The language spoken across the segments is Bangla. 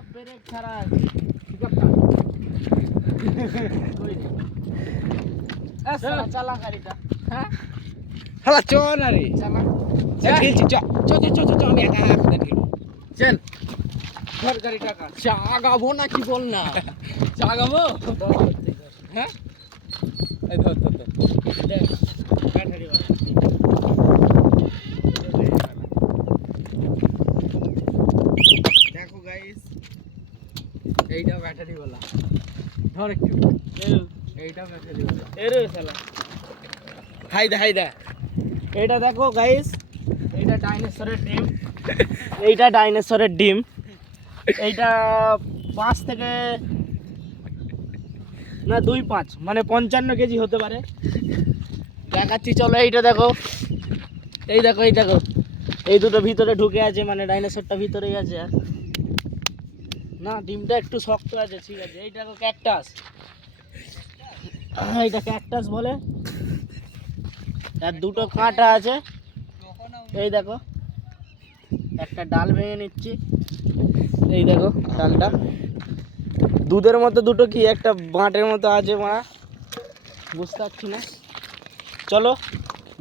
সব ব্রেক ছাড়া আছে পিকআপটা কই রে সালা চালা গাড়িটা হ্যাঁ হালা চ না রে চালা খেলছি চ চ চ চ চ আমি একা একা খেলবো চল ধর গাড়ি টাকা চাগাবো না কি বল না চাগাবো হ্যাঁ এই ধর ধর ধর দেখ ব্যাটারি वाला দেখো গাইস এইটা ব্যাটারি वाला ধর একটু এইটা ব্যাটারি वाला এরে শালা হাই দে এইটা দেখো গাইস এইটা ডাইনোসরের ডিম এইটা ডাইনোসরের ডিম এইটা 5 থেকে না 2-5 মানে 55 কেজি হতে পারে দেখাচ্ছি চলো এইটা দেখো এই দেখো এই দুটো ভিতরে ঢুকে আছে মানে ডাইনোসরটা ভিতরেই আছে না ডিমটা একটু শক্ত আছে ঠিক আছে এই দেখো ক্যাকটাস এইটা ক্যাকটাস বলে আর দুটো কাঁটা আছে এই দেখো একটা ডাল ভেঙে নিচ্ছি এই দেখো ডালটা দুধের মতো দুটো কি একটা বাঁটের মতো আছে মারা বুঝতে পারছি না চলো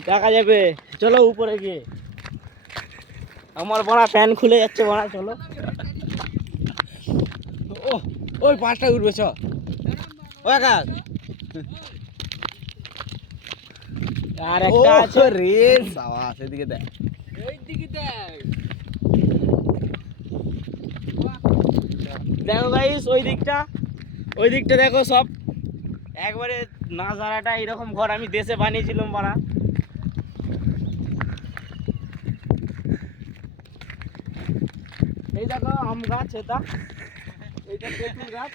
দেখা যাবে চলো উপরে গিয়ে আমার বড়া ফ্যান খুলে যাচ্ছে বড়া চলো ও ওই পাঁচটা উঠবে চ ও একা আর একটা আছে রে সাওয়া সেদিকে দেখ ওই দিকে দেখ দেখো গাইস ওই দিকটা দেখো সব একবারে নাজারাটা এরকম ঘর আমি দেশে বানিয়েছিলাম বাড়া এই দেখো আম গাছ এটা এইটা তেঁতুল গাছ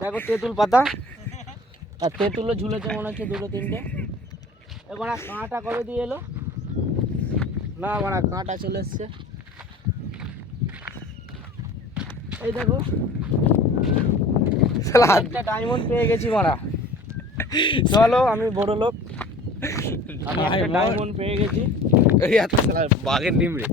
দেখো তেঁতুল পাতা আর তেঁতুলও ঝুলেছে মনে হচ্ছে দুটো তিনটে এবার কাঁটা কবে দিয়ে এলো না মানে কাঁটা চলে এসছে এই দেখো একটা ডায়মন্ড পেয়ে গেছি মারা চলো আমি বড় লোক আমি একটা ডায়মন্ড পেয়ে গেছি এই এত শালা বাঘের ডিম রে